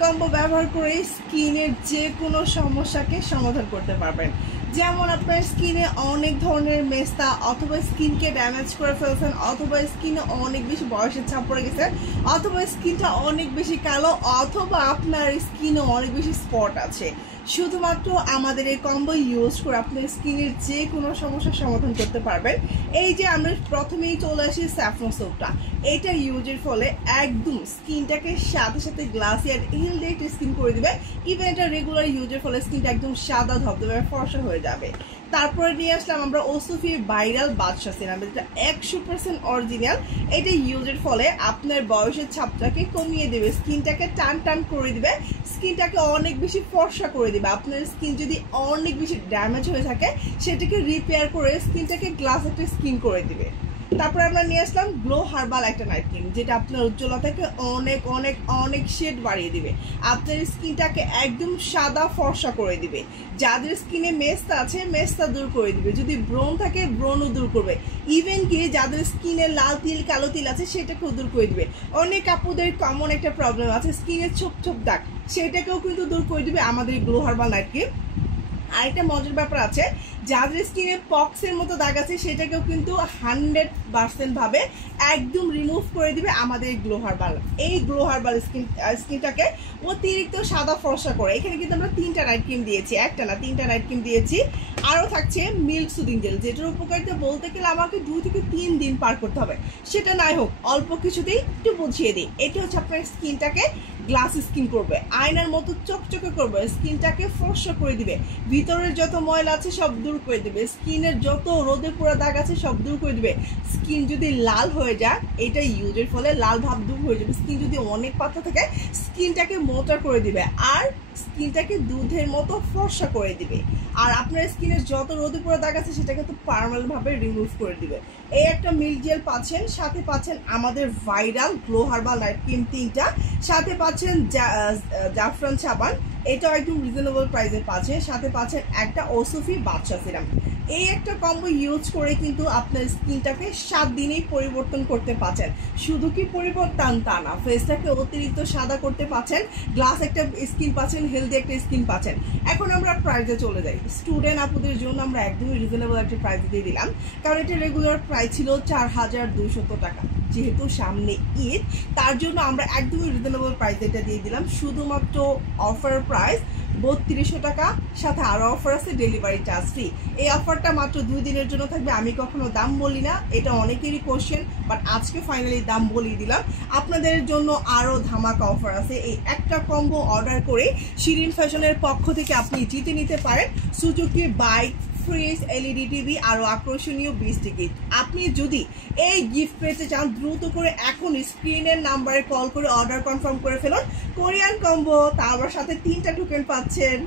Combo ব্যবহার করে স্কিনের যে কোনো সমস্যাকে সমাধান করতে পারবেন। যেমন আপনার স্কিনে অনেক ধরনের মেস্তা অথবা স্কিনকে ড্যামেজ করে ফেলছেন, অথবা স্কিনে অনেক বেশি বয়সের ছাপ পড়ে গেছে, অথবা স্কিনটা অনেক বেশি কালো, অথবা আপনার স্কিনে অনেক বেশি স্পট আছে। শুধুমাত্র আমাদের এই কম্বো ইউজ করে আপনার স্কিনের যে কোনো সমস্যার সমাধান করতে পারবেন। এই যে আমরা প্রথমেই চলে আসি স্যাফরন সোপটা, এটা ইউজের ফলে একদম স্কিনটাকে সাথে সাথে গ্লাসি আর হেলদি স্কিন করে দিবে। ইভেন এটা রেগুলার ইউজের ফলে স্কিনটা একদম সাদা ধবধবে ফর্সা হয়ে যাবে। তারপরে নিয়ে আসলাম আমরা ওসোফির ভাইরাল বাদশা সিরাম, যেটা 100% অরিজিনাল। এটা ইউজের ফলে আপনার বয়সের ছাপটাকে কমিয়ে দেবে, স্কিনটাকে টান টান করে দিবে, স্কিনটাকে অনেক বেশি ফর্সা করে দিবে। আপনার স্কিন যদি অনেক বেশি ড্যামেজ হয়ে থাকে সেটাকে রিপেয়ার করে স্কিনটাকে গ্লাস একটা স্কিন করে দিবে। তারপরে আমরা নিয়ে আসলাম গ্লো হার্বাল একটা নাইট ক্রিম, যেটা আপনার উজ্জ্বলতাকে অনেক অনেক অনেক শেড বাড়িয়ে দিবে, আপনার স্কিনটাকে একদম সাদা ফর্সা করে দিবে। যাদের স্কিনে মেস্তা আছে মেস্তা দূর করে দিবে, যদি ব্রণ থাকে ব্রণও দূর করবে, ইভেন কি যাদের স্কিনে লাল তিল কালো তিল আছে সেটাকেও দূর করে দিবে। অনেক আপুদের কমন একটা প্রবলেম আছে স্কিনের ছোপ ছোপ দাগ, সেটাকেও কিন্তু দূর করে দিবে আমাদের গ্লো হার্বাল নাইট ক্রিম। আরেকটা মজার ব্যাপার আছে, যাদের স্কিনে পক্সের মতো দাগ আছে সেটাকেও কিন্তু 100% ভাবে একদম রিমুভ করে দিবে আমাদের গ্লো হার্বাল। এই গ্লো হার্বাল স্কিনটাকে অতিরিক্ত সাদা ফর্সা করে। এখানে কিন্তু আমরা 3টা নাইট ক্রিম দিয়েছি, একটা না 3টা নাইট ক্রিম দিয়েছি। আরও থাকছে মিল্ক সুদিং জেল, যেটার উপকারিতা বলতে গেলে আমাকে 2 থেকে 3 দিন পার করতে হবে, সেটা নাই হোক অল্প কিছুতেই একটু বুঝিয়ে দিই। এটা হচ্ছে আপনার স্কিনটাকে গ্লাস স্কিন করবে, আয়নার মতো চকচকে করবে, স্কিনটাকে ফর্সা করে দিবে, ভিতরের যত ময়লা আছে সব দূর করে দিবে, স্কিনের যত রোদে পোড়া দাগ আছে সব দূর করে দিবে। স্কিন যদি লাল হয়ে যায় এটা ইউজের ফলে লাল ভাব দূর হয়ে যাবে। স্কিন যদি অনেক পাতলা থাকে স্কিনটাকে মোটা করে দিবে, আর স্কিনটাকে দুধের মতো ফর্সা করে দিবে, আর আপনার স্কিনের যত রোদে পোড়া দাগ আছে সেটাকে তো পার্মানেন্ট ভাবে রিমুভ করে দিবে। এই একটা মিল্ক জেল পাচ্ছেন, সাথে পাচ্ছেন আমাদের viral glow herbal night cream 3টা, সাথে পাচ্ছেন জাফরান সাবান, এটাও একদম রিজনেবল প্রাইসে পাচ্ছেন, সাথে পাচ্ছেন একটা ওসোফি বাদশা সিরাম। এই একটা কম্বো ইউজ করে কিন্তু আপনার স্কিনটাকে 7 দিনেই পরিবর্তন করতে পারছেন। শুধু কি পরিবর্তন তা না, ফেসটাকে অতিরিক্ত সাদা করতে পারছেন, গ্লাস একটা স্কিন পাচ্ছেন, হেলদি একটা স্কিন পাচ্ছেন। এখন আমরা প্রাইসে চলে যাই। স্টুডেন্ট আপুদের জন্য আমরা একদমই রিজনেবল একটা প্রাইস দিয়ে দিলাম, কারণ এটা রেগুলার প্রাইস ছিল 4200 টাকা। যেহেতু সামনে ঈদ, তার জন্য আমরা একদমই রিজনেবল প্রাইস এটা দিয়ে দিলাম। শুধুমাত্র অফার প্রাইস 3200 টাকা, সাথে আরও অফার আছে ডেলিভারি চার্জ ফ্রি। এই অফারটা মাত্র 2 দিনের জন্য থাকবে। আমি কখনো দাম বলি না, এটা অনেকেরই কোশ্চেন, বাট আজকে ফাইনালি দাম বলিয়ে দিলাম। আপনাদের জন্য আরও ধামাকা অফার আছে। এই একটা কম্বো অর্ডার করে শিরিন ফ্যাশনের পক্ষ থেকে আপনি জিতে নিতে পারেন Suzuki bike, fridge, LED TV, আরো আকর্ষণীয় 20টি গিফট। আপনি যদি এই গিফট পেতে চান দ্রুত করে এখন স্ক্রিনের নাম্বারে কল করে অর্ডার কনফার্ম করে ফেলুন। কোরিয়ান কম্বো, তার সাথে 3টা টোকেন পাচ্ছেন।